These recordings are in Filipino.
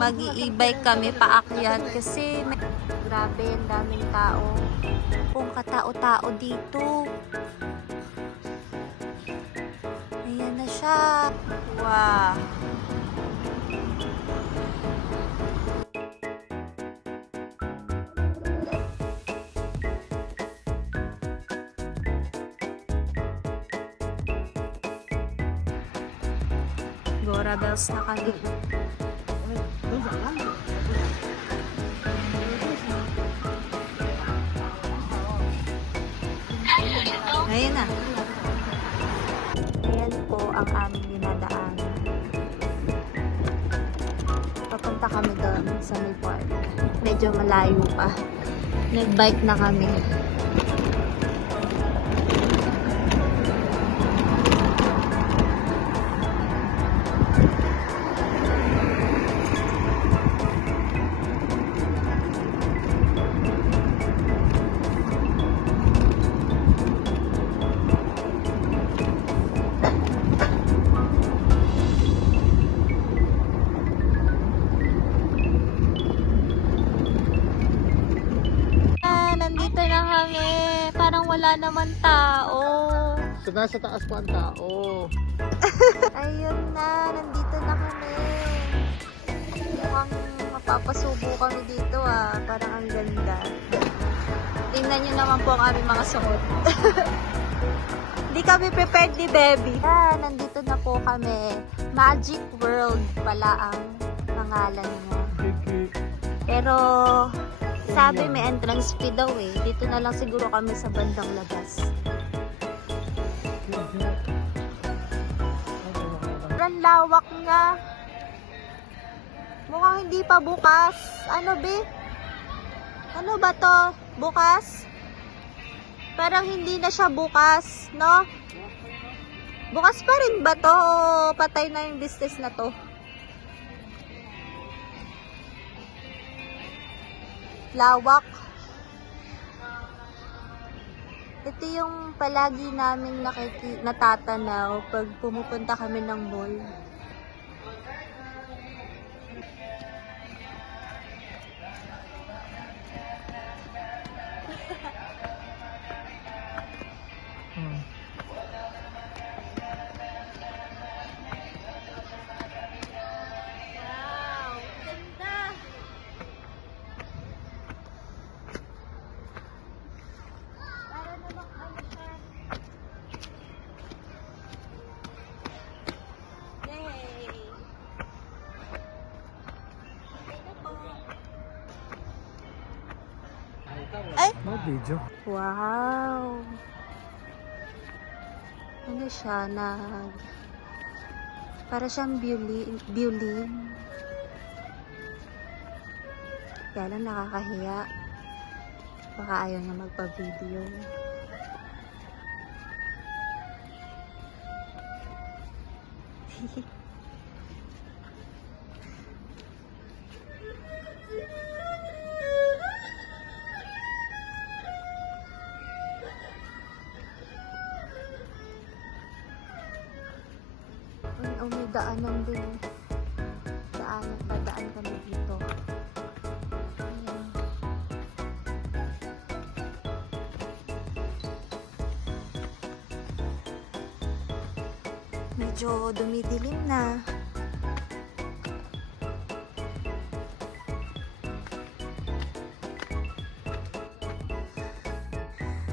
Mag-i-bike kami paakyat kasi grabe, ang daming tao. Kung katao-tao dito. Ayan na siya. Wow. Gora bells na kami. Ayan na. Ayan po ang aming dinadaan. Papunta kami doon sa may park. Medyo malayo pa. Nag-bike na kami. Nandito na kami. Parang wala naman tao. So, nasa taas pa ang tao. Ayun na. Nandito na kami. Mukhang mapapasubo kami dito ah. Parang ang ganda. Tingnan nyo naman po ang aming mga suot. Hindi kami prepared ni Baby. Nandito na po kami. Magic World pala ang pangalan niya. Pero sabi may entrance fee daw eh. Dito na lang siguro kami sa bandang labas. Sobrang lawak niya. Mukhang hindi pa bukas. Ano be? Ano ba to? Bukas? Parang hindi na siya bukas, no? Bukas pa rin ba to? O patay na yung business na to? Lawak. Ito yung palagi namin natatanaw pag pumupunta kami ng mall. Ay! Video. Wow! Ano siya? Para siyang violin. Kaya lang nakakahiya. Baka ayaw niya magpa-video. May daanan din. Padaan kami dito. Ayan. Medyo dumidilim na.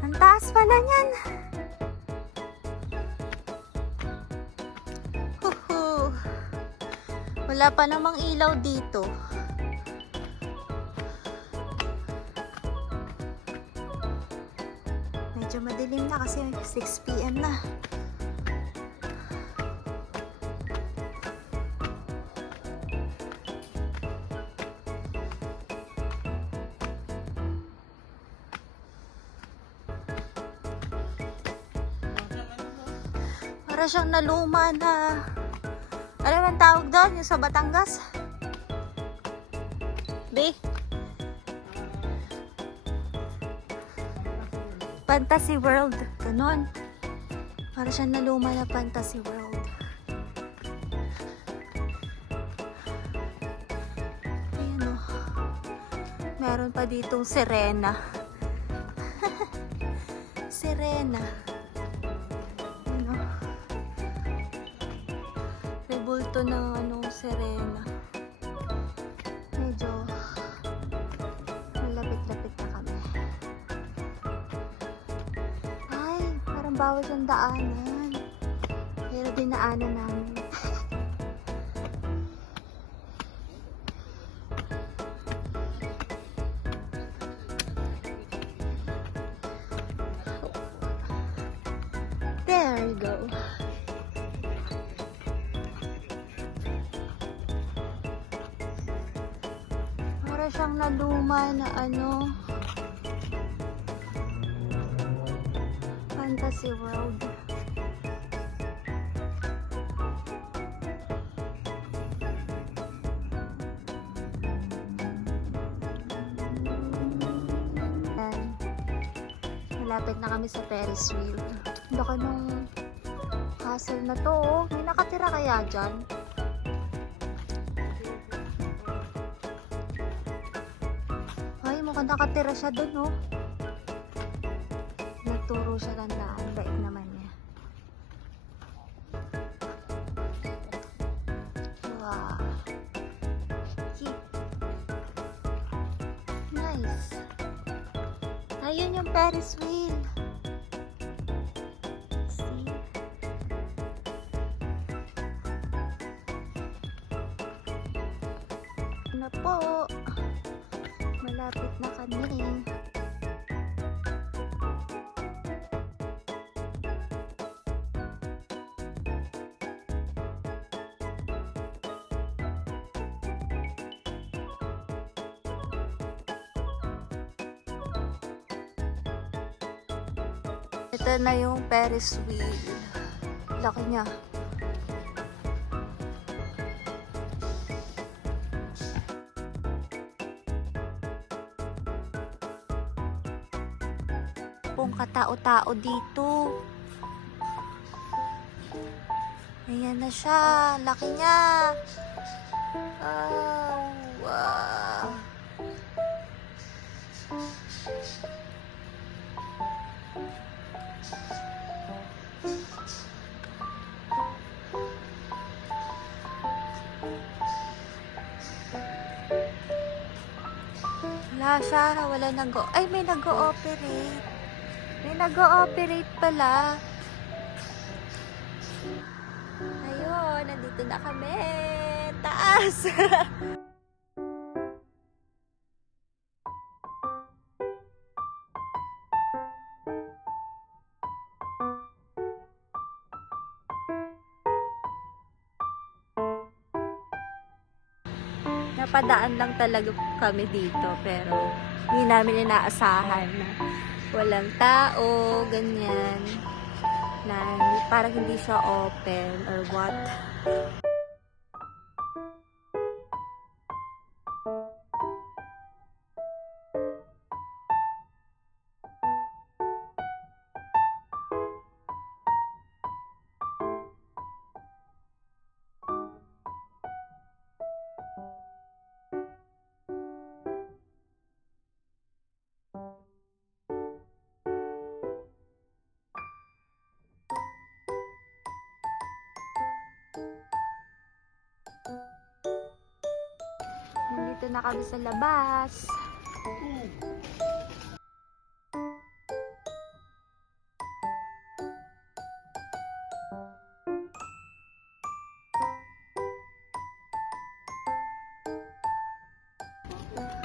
Ang taas pala niyan. Wala pa namang ilaw dito. Medyo madilim na kasi 6 PM na. Para siyang naluma na. Ano man tawag doon? Yung sa Batangas? B? Fantasy World. Ganon. Para siyang naluma na Fantasy World. Meron pa ditong sirena. Sirena. Ano? Rebulto ng sirena. Medyo malapit-lapit na kami. Ay, parang bawal siyang daanan. Pero dinaanan namin. There you go. Para siyang naluma na Fantasy World. Yan. Malapit na kami sa Ferris wheel. Laki ng castle na to, oh. May nakatira kaya dyan? Ay, mukhang nakatira siya dun, oh. Nagturo siya ng daan. Bait naman niya. Wow. Cute. Nice. Ayun yung Ferris wheel. Na po. Malapit na kami. Ito na yung Ferris wheel. Laki niya. Pong katao-tao dito. Ayan na siya. Laki niya. Oh, wow. Wala siya. Wala ay, may nag-ooperate. May nag-ooperate pala. Ayun, nandito na kami. Taas! Napadaan lang talaga kami dito, pero hindi namin inaasahan na walang tao, ganyan, na parang hindi siya open or what. Nandito na kami sa labas.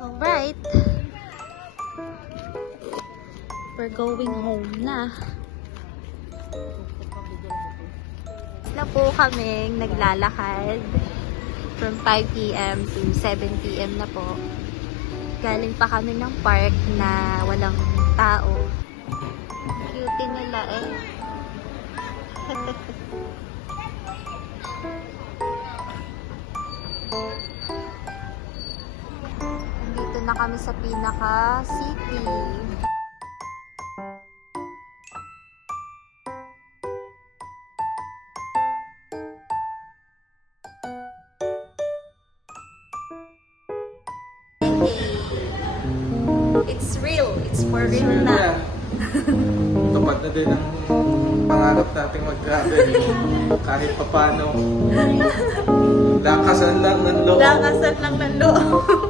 Alright. We're going home na. Na po kaming naglalakad from 5 p.m. to 7 p.m. na po. Galing pa kami ng park na walang tao. Cute nila eh. Nandito na kami sa pinaka-city. It's real. It's for real na. Tupad na din ang pangarap nating mag-travel. Kahit papano. Lakasan lang ng loob. Lakasan lang ng loob.